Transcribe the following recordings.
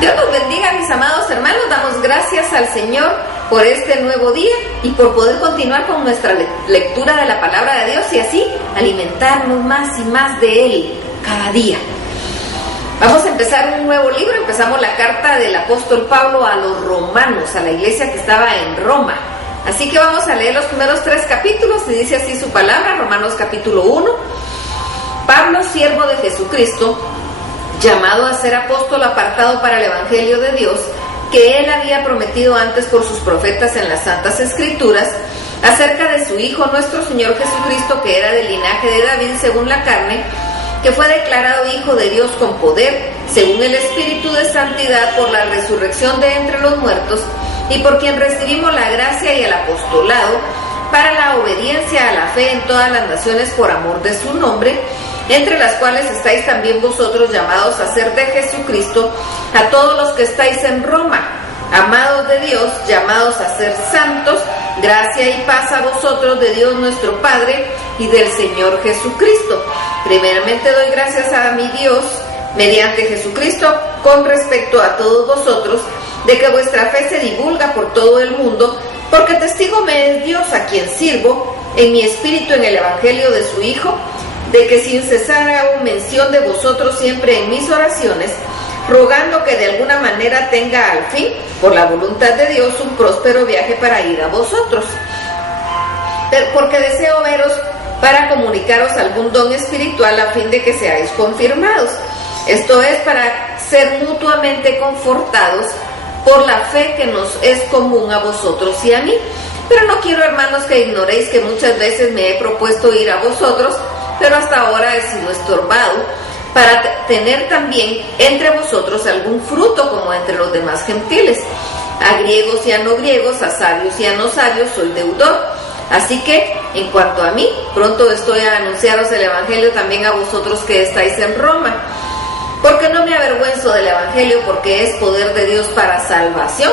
Dios los bendiga, mis amados hermanos. Damos gracias al Señor por este nuevo día y por poder continuar con nuestra lectura de la palabra de Dios y así alimentarnos más y más de Él cada día. Vamos a empezar un nuevo libro. Empezamos la carta del apóstol Pablo a los romanos, a la iglesia que estaba en Roma. Así que vamos a leer los primeros 3 capítulos y dice así su palabra. Romanos capítulo 1. Pablo, siervo de Jesucristo, llamado a ser apóstol, apartado para el evangelio de Dios, que él había prometido antes por sus profetas en las santas escrituras, acerca de su Hijo nuestro Señor Jesucristo, que era del linaje de David según la carne, que fue declarado Hijo de Dios con poder, según el Espíritu de santidad, por la resurrección de entre los muertos, y por quien recibimos la gracia y el apostolado, para la obediencia a la fe en todas las naciones por amor de su nombre, entre las cuales estáis también vosotros, llamados a ser de Jesucristo, a todos los que estáis en Roma, amados de Dios, llamados a ser santos, gracia y paz a vosotros de Dios nuestro Padre y del Señor Jesucristo. Primeramente doy gracias a mi Dios, mediante Jesucristo, con respecto a todos vosotros, de que vuestra fe se divulga por todo el mundo, porque testigo me es Dios, a quien sirvo en mi espíritu en el evangelio de su Hijo, de que sin cesar hago mención de vosotros siempre en mis oraciones, rogando que de alguna manera tenga al fin, por la voluntad de Dios, un próspero viaje para ir a vosotros. Porque deseo veros para comunicaros algún don espiritual a fin de que seáis confirmados. Esto es para ser mutuamente confortados por la fe que nos es común a vosotros y a mí. Pero no quiero, hermanos, que ignoréis que muchas veces me he propuesto ir a vosotros, pero hasta ahora he sido estorbado, para tener también entre vosotros algún fruto como entre los demás gentiles. A griegos y a no griegos, a sabios y a no sabios, soy deudor. Así que, en cuanto a mí, pronto estoy a anunciaros el evangelio también a vosotros que estáis en Roma. Porque no me avergüenzo del evangelio, porque es poder de Dios para salvación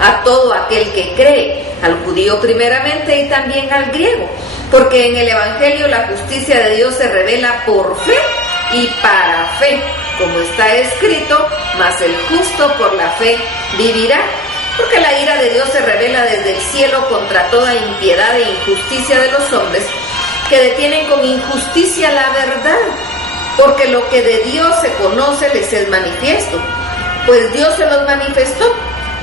a todo aquel que cree, al judío primeramente y también al griego. Porque en el evangelio la justicia de Dios se revela por fe y para fe, como está escrito, mas el justo por la fe vivirá. Porque la ira de Dios se revela desde el cielo contra toda impiedad e injusticia de los hombres, que detienen con injusticia la verdad. Porque lo que de Dios se conoce les es manifiesto, pues Dios se los manifestó,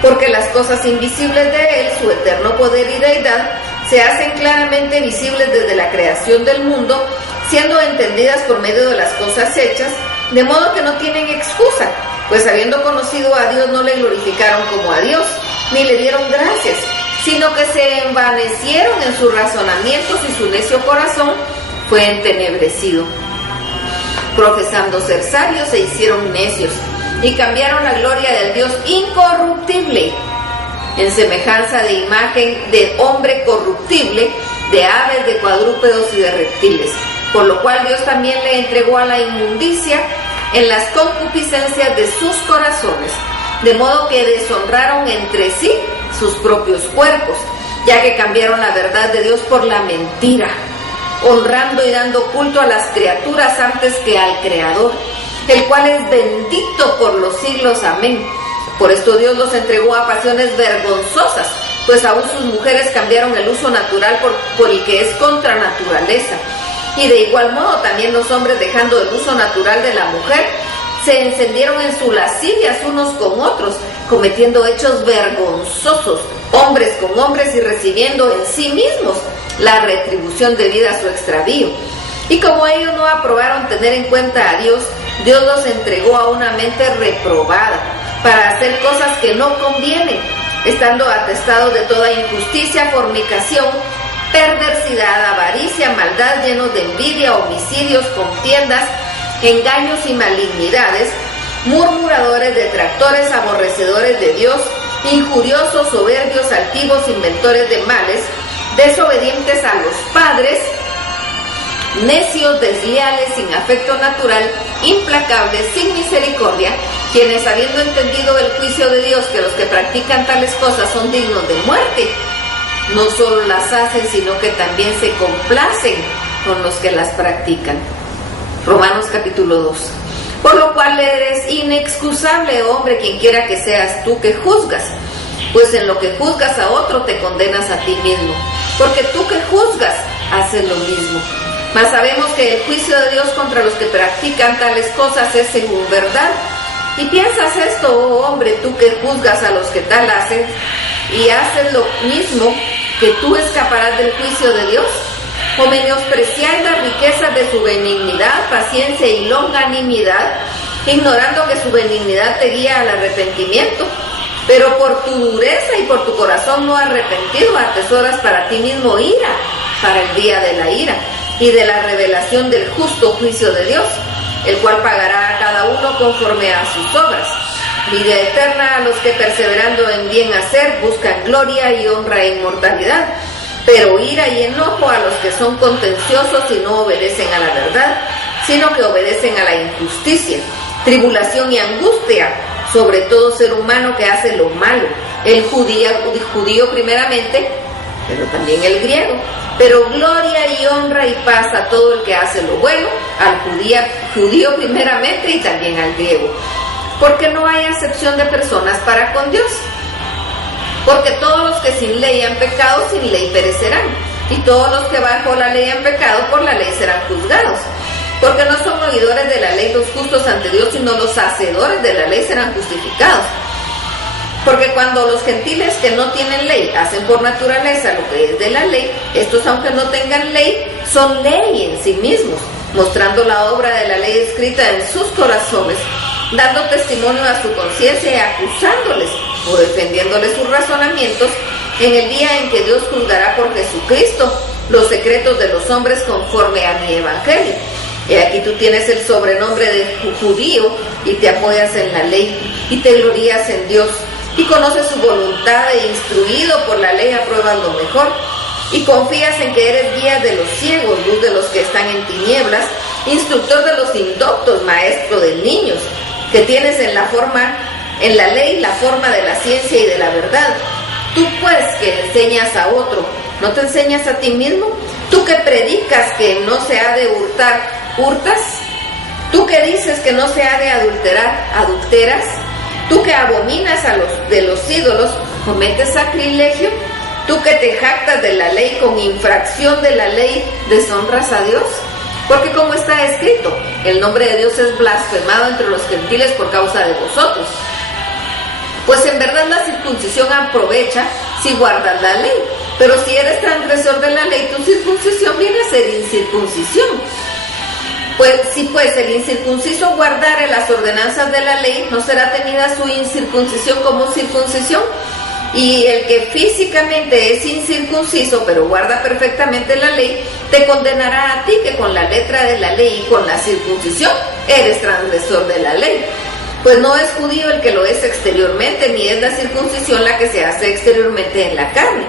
porque las cosas invisibles de Él, su eterno poder y deidad, se hacen claramente visibles desde la creación del mundo, siendo entendidas por medio de las cosas hechas, de modo que no tienen excusa, pues habiendo conocido a Dios no le glorificaron como a Dios, ni le dieron gracias, sino que se envanecieron en sus razonamientos y su necio corazón fue entenebrecido. Profesando ser sabios se hicieron necios y cambiaron la gloria del Dios incorruptible en semejanza de imagen de hombre corruptible, de aves, de cuadrúpedos y de reptiles, por lo cual Dios también le entregó a la inmundicia en las concupiscencias de sus corazones, de modo que deshonraron entre sí sus propios cuerpos, ya que cambiaron la verdad de Dios por la mentira, honrando y dando culto a las criaturas antes que al Creador, el cual es bendito por los siglos. Amén. Por esto Dios los entregó a pasiones vergonzosas, pues aún sus mujeres cambiaron el uso natural por el que es contra naturaleza. Y de igual modo también los hombres, dejando el uso natural de la mujer, se encendieron en sus lascivias unos con otros, cometiendo hechos vergonzosos, hombres con hombres, y recibiendo en sí mismos la retribución debida a su extravío. Y como ellos no aprobaron tener en cuenta a Dios, Dios los entregó a una mente reprobada, para hacer cosas que no convienen, estando atestados de toda injusticia, fornicación, perversidad, avaricia, maldad, llenos de envidia, homicidios, contiendas, engaños y malignidades, murmuradores, detractores, aborrecedores de Dios, injuriosos, soberbios, altivos, inventores de males, desobedientes a los padres, necios, desleales, sin afecto natural, implacables, sin misericordia, quienes, habiendo entendido el juicio de Dios, que los que practican tales cosas son dignos de muerte, no solo las hacen, sino que también se complacen con los que las practican. Romanos capítulo 2. Por lo cual eres inexcusable Excusable, hombre, quien quiera que seas tú que juzgas, pues en lo que juzgas a otro te condenas a ti mismo, porque tú que juzgas haces lo mismo. Mas sabemos que el juicio de Dios contra los que practican tales cosas es según verdad. ¿Y piensas esto, oh hombre, tú que juzgas a los que tal hacen, y haces lo mismo, que tú escaparás del juicio de Dios? ¿O menospreciáis las riquezas de su benignidad, paciencia y longanimidad, ignorando que su benignidad te guía al arrepentimiento? Pero por tu dureza y por tu corazón no arrepentido atesoras para ti mismo ira, para el día de la ira y de la revelación del justo juicio de Dios, el cual pagará a cada uno conforme a sus obras. Vida eterna a los que perseverando en bien hacer buscan gloria y honra e inmortalidad, pero ira y enojo a los que son contenciosos y no obedecen a la verdad, sino que obedecen a la injusticia, tribulación y angustia sobre todo ser humano que hace lo malo, el judío primeramente, pero también el griego. Pero gloria y honra y paz a todo el que hace lo bueno, al judío primeramente y también al griego. Porque no hay acepción de personas para con Dios. Porque todos los que sin ley han pecado, sin ley perecerán. Y todos los que bajo la ley han pecado, por la ley serán juzgados. Porque no son oidores de la ley los justos ante Dios, sino los hacedores de la ley serán justificados. Porque cuando los gentiles que no tienen ley hacen por naturaleza lo que es de la ley, estos aunque no tengan ley, son ley en sí mismos, mostrando la obra de la ley escrita en sus corazones, dando testimonio a su conciencia y acusándoles o defendiéndoles sus razonamientos en el día en que Dios juzgará por Jesucristo los secretos de los hombres conforme a mi evangelio. Y aquí tú tienes el sobrenombre de judío y te apoyas en la ley y te glorías en Dios y conoces su voluntad e instruido por la ley apruebas lo mejor y confías en que eres guía de los ciegos, luz de los que están en tinieblas, instructor de los indoctos, maestro de niños, que tienes en la ley la forma de la ciencia y de la verdad. Tú pues que enseñas a otro, ¿no te enseñas a ti mismo? Tú que predicas que no se ha de hurtar, ¿hurtas? Tú que dices que no se ha de adulterar, ¿adulteras? Tú que abominas a los ídolos, ¿cometes sacrilegio? Tú que te jactas de la ley, con infracción de la ley, ¿deshonras a Dios? Porque como está escrito, el nombre de Dios es blasfemado entre los gentiles por causa de vosotros. Pues en verdad la circuncisión aprovecha si guardas la ley, pero si eres transgresor de la ley, tu circuncisión viene a ser incircuncisión. Pues si el incircunciso guardare las ordenanzas de la ley, ¿no será tenida su incircuncisión como circuncisión? Y el que físicamente es incircunciso, pero guarda perfectamente la ley, te condenará a ti que con la letra de la ley y con la circuncisión eres transgresor de la ley. Pues no es judío el que lo es exteriormente, ni es la circuncisión la que se hace exteriormente en la carne,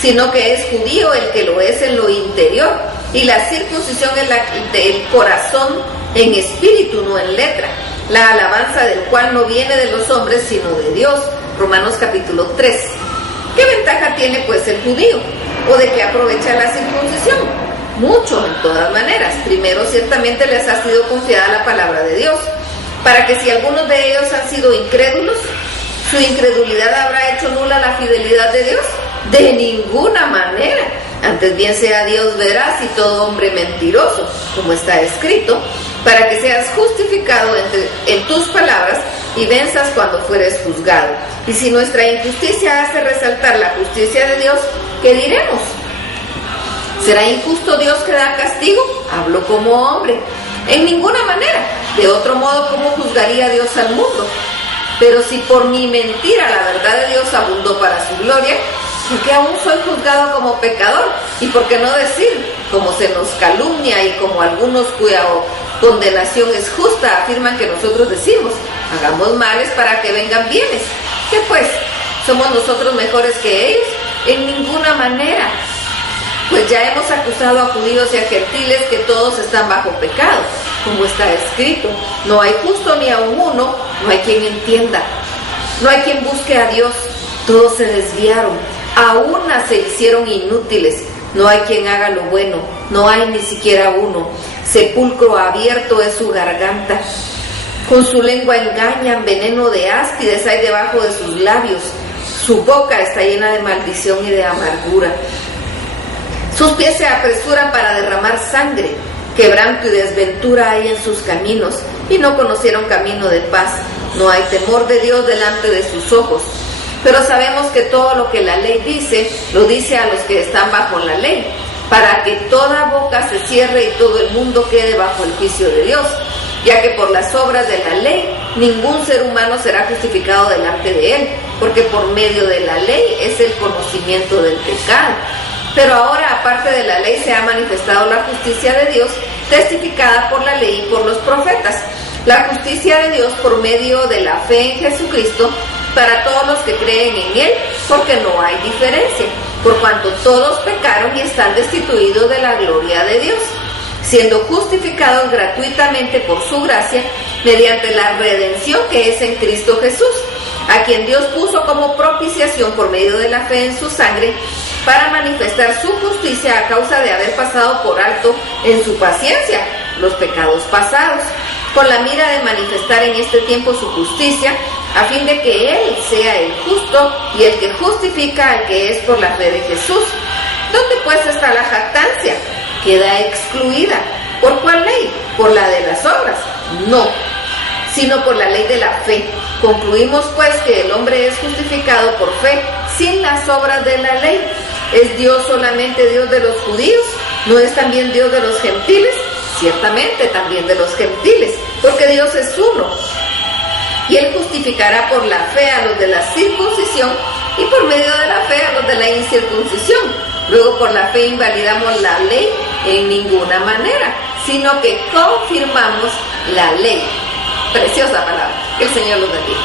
sino que es judío el que lo es en lo interior, y la circuncisión es del corazón en espíritu, no en letra, la alabanza del cual no viene de los hombres, sino de Dios. Romanos capítulo 3. ¿Qué ventaja tiene pues el judío? ¿O de qué aprovecha la circuncisión? Mucho, en todas maneras. Primero, ciertamente les ha sido confiada la palabra de Dios, para que si algunos de ellos han sido incrédulos, ¿su incredulidad habrá hecho nula la fidelidad de Dios? De ninguna manera. Antes bien sea Dios veraz y todo hombre mentiroso, como está escrito, para que seas justificado en tus palabras y venzas cuando fueres juzgado. Y si nuestra injusticia hace resaltar la justicia de Dios, ¿qué diremos? ¿Será injusto Dios que da castigo? Hablo como hombre. En ninguna manera. De otro modo, ¿cómo juzgaría Dios al mundo? Pero si por mi mentira la verdad de Dios abundó para su gloria, ¿por qué aún soy juzgado como pecador? ¿Y por qué no decir, como se nos calumnia y como algunos cuya condenación es justa afirman que nosotros decimos, hagamos males para que vengan bienes? ¿Qué pues? ¿Somos nosotros mejores que ellos? En ninguna manera. Pues ya hemos acusado a judíos y a gentiles que todos están bajo pecado, como está escrito, no hay justo ni aun uno, no hay quien entienda, no hay quien busque a Dios, todos se desviaron, a una se hicieron inútiles, no hay quien haga lo bueno, no hay ni siquiera uno, sepulcro abierto es su garganta, Con su lengua engañan, veneno de áspides hay debajo de sus labios. Su boca está llena de maldición y de amargura. Sus pies se apresuran para derramar sangre. Quebranto y desventura hay en sus caminos, y no conocieron camino de paz. No hay temor de Dios delante de sus ojos. Pero sabemos que todo lo que la ley dice, lo dice a los que están bajo la ley, para que toda boca se cierre y todo el mundo quede bajo el juicio de Dios, ya que por las obras de la ley ningún ser humano será justificado delante de él, porque por medio de la ley es el conocimiento del pecado. Pero ahora, aparte de la ley, se ha manifestado la justicia de Dios, testificada por la ley y por los profetas. La justicia de Dios por medio de la fe en Jesucristo, para todos los que creen en Él, porque no hay diferencia, por cuanto todos pecaron y están destituidos de la gloria de Dios, siendo justificados gratuitamente por su gracia, mediante la redención que es en Cristo Jesús, a quien Dios puso como propiciación por medio de la fe en su sangre, para manifestar su justicia a causa de haber pasado por alto en su paciencia los pecados pasados, con la mira de manifestar en este tiempo su justicia, a fin de que Él sea el justo y el que justifica al que es por la fe de Jesús. ¿Dónde pues está la jactancia? Queda excluida. ¿Por cuál ley? ¿Por la de las obras? No, sino por la ley de la fe. Concluimos pues que el hombre es justificado por fe, sin las obras de la ley. ¿Es Dios solamente Dios de los judíos? ¿No es también Dios de los gentiles? Ciertamente también de los gentiles, porque Dios es uno. Y Él justificará por la fe a los de la circuncisión y por medio de la fe a los de la incircuncisión. Luego por la fe invalidamos la ley en ninguna manera, sino que confirmamos la ley. Preciosa palabra. Que el Señor los bendiga.